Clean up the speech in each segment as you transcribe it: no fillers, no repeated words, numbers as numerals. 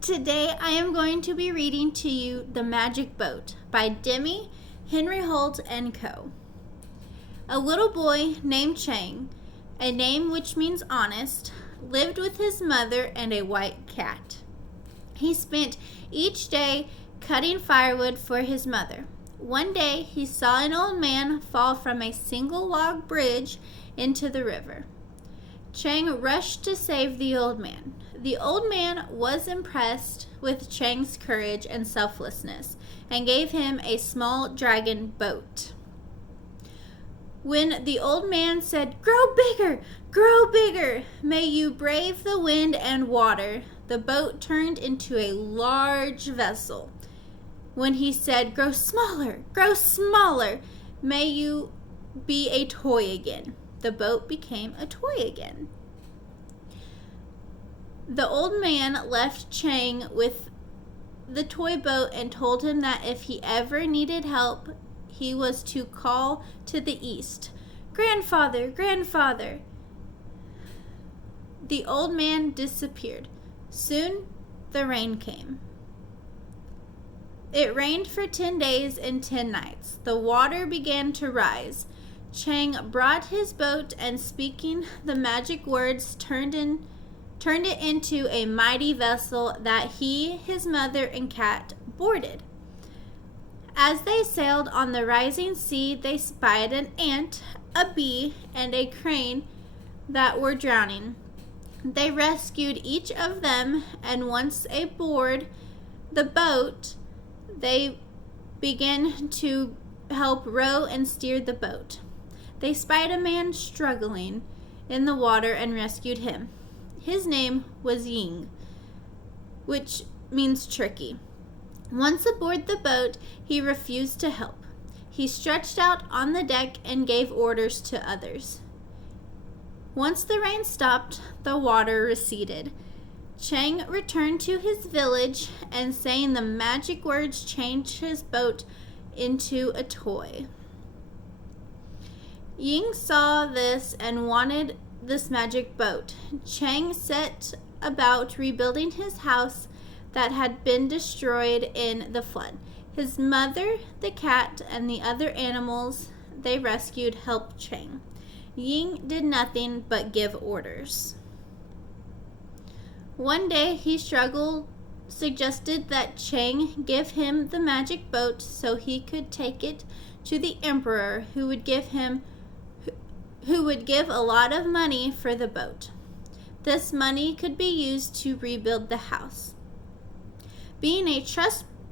Today I am going to be reading to you The Magic Boat by Demi, Henry Holt, and Co. A little boy named Chang, a name which means honest, lived with his mother and a white cat. He spent each day cutting firewood for his mother. One day he saw an old man fall from a single log bridge into the river. Chang rushed to save the old man. The old man was impressed with Chang's courage and selflessness and gave him a small dragon boat. When the old man said, grow bigger, may you brave the wind and water," the boat turned into a large vessel. When he said, grow smaller, may you be a toy again," the boat became a toy again. The old man left Chang with the toy boat and told him that if he ever needed help, he was to call to the east. Grandfather! The old man disappeared. Soon the rain came. It rained for 10 days and 10 nights. The water began to rise. Chang brought his boat and, speaking the magic words, turned it into a mighty vessel that he, his mother, and cat boarded. As they sailed on the rising sea, they spied an ant, a bee, and a crane that were drowning. They rescued each of them, and once aboard the boat, they began to help row and steer the boat. They spied a man struggling in the water and rescued him. His name was Ying, which means tricky. Once aboard the boat, he refused to help. He stretched out on the deck and gave orders to others. Once the rain stopped, the water receded. Chang returned to his village and, saying the magic words, changed his boat into a toy. Ying saw this and wanted this magic boat. Chang set about rebuilding his house that had been destroyed in the flood. His mother, the cat, and the other animals they rescued helped Chang. Ying did nothing but give orders. One day he suggested that Chang give him the magic boat so he could take it to the emperor, who would give a lot of money for the boat. This money could be used to rebuild the house. Being a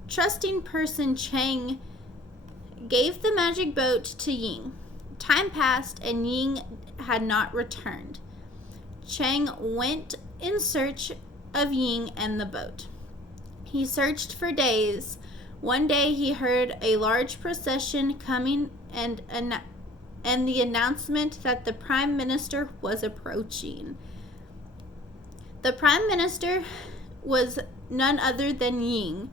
trusting person, Chang gave the magic boat to Ying. Time passed and Ying had not returned. Chang went in search of Ying and the boat. He searched for days. One day he heard a large procession coming and the announcement that the Prime Minister was approaching. The Prime Minister was none other than Ying.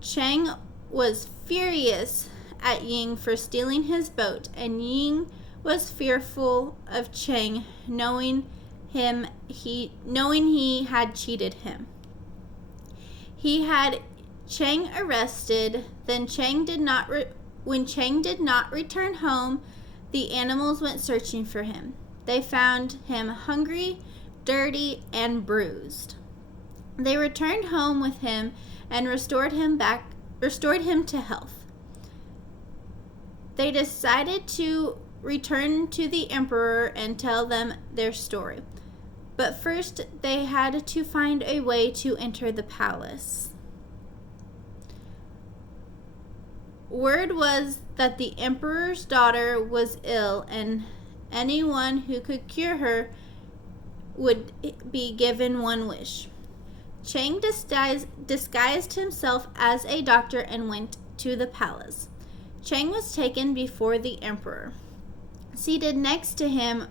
Chang was furious at Ying for stealing his boat, and Ying was fearful of Chang, knowing he had cheated him. He had Chang arrested. Then when Chang did not return home, the animals went searching for him. They found him hungry, dirty, and bruised. They returned home with him and restored him to health. They decided to return to the emperor and tell them their story. But first, they had to find a way to enter the palace. Word was that the emperor's daughter was ill, and anyone who could cure her would be given one wish. Chang disguised himself as a doctor and went to the palace. Chang was taken before the emperor. Seated next to him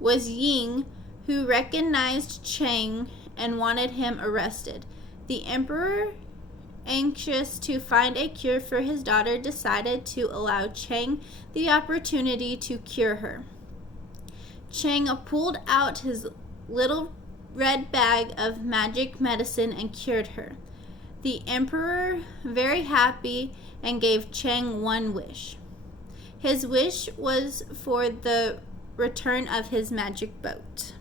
was Ying, who recognized Chang and wanted him arrested. The emperor, anxious to find a cure for his daughter, decided to allow Chang the opportunity to cure her. Chang pulled out his little red bag of magic medicine and cured her. The emperor, very happy, and gave Chang one wish. His wish was for the return of his magic boat.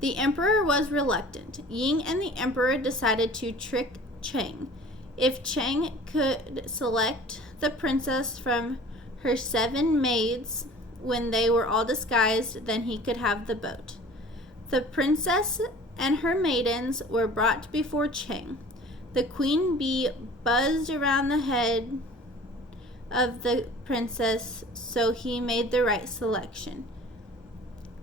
The emperor was reluctant. Ying and the emperor decided to trick Chang. If Chang could select the princess from her 7 maids when they were all disguised, then he could have the boat. The princess and her maidens were brought before Chang. The queen bee buzzed around the head of the princess, so he made the right selection.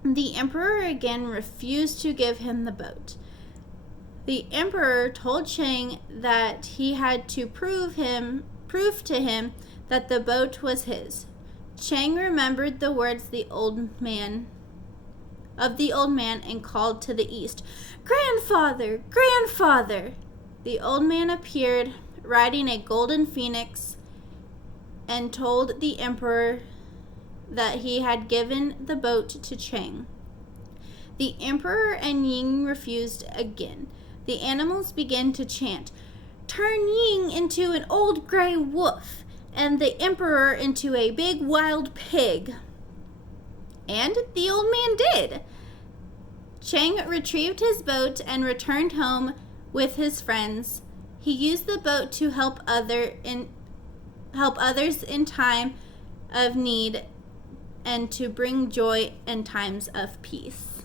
The emperor again refused to give him the boat. The emperor told Chang that he had to prove to him that the boat was his. Chang remembered the words of the old man and called to the east, "Grandfather, grandfather!" The old man appeared riding a golden phoenix and told the emperor that he had given the boat to Chang. The emperor and Ying refused again. The animals began to chant, "Turn Ying into an old gray wolf and the emperor into a big wild pig." And the old man did. Chang retrieved his boat and returned home with his friends. He used the boat to help others in time of need and to bring joy in times of peace.